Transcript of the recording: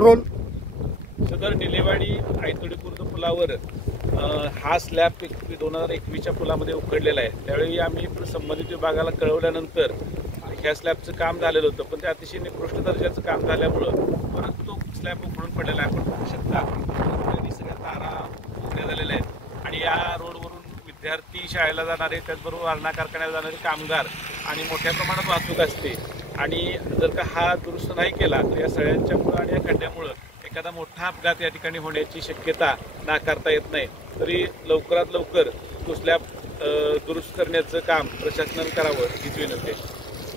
Role? सदर निलेवाडी आयतोडी खुर्द पुलावर हा स्लॅब 2021च्या पुलामध्ये उखडलेला आहे। त्यावेळी आम्ही संबंधित विभागाला कळवल्यानंतर ह्या स्लॅबचं काम झालेलं होतं, पण ते अतिशय निकृष्ट दर्जाचं काम झाल्यामुळं परत तो स्लॅब उखडून पडलेला आहे। आपण पाहू शकता सगळ्या तारा उघड्या झालेल्या आहेत आणि या रोडवरून विद्यार्थी शाळेला जाणारे, त्याचबरोबर वारणा कारखान्याला जाणारे कामगार आणि मोठ्या प्रमाणात वाहतूक असते आणि जर का हा दुरुस्त नाही केला तर या सगळ्यांच्यामुळं आणि या खड्ड्यामुळं एखादा मोठा अपघात या ठिकाणी होण्याची शक्यता नाकारता येत नाही। तरी लवकरात लवकर तो स्लॅब दुरुस्त करण्याचं काम प्रशासनाने करावं हीच विनंती आहे।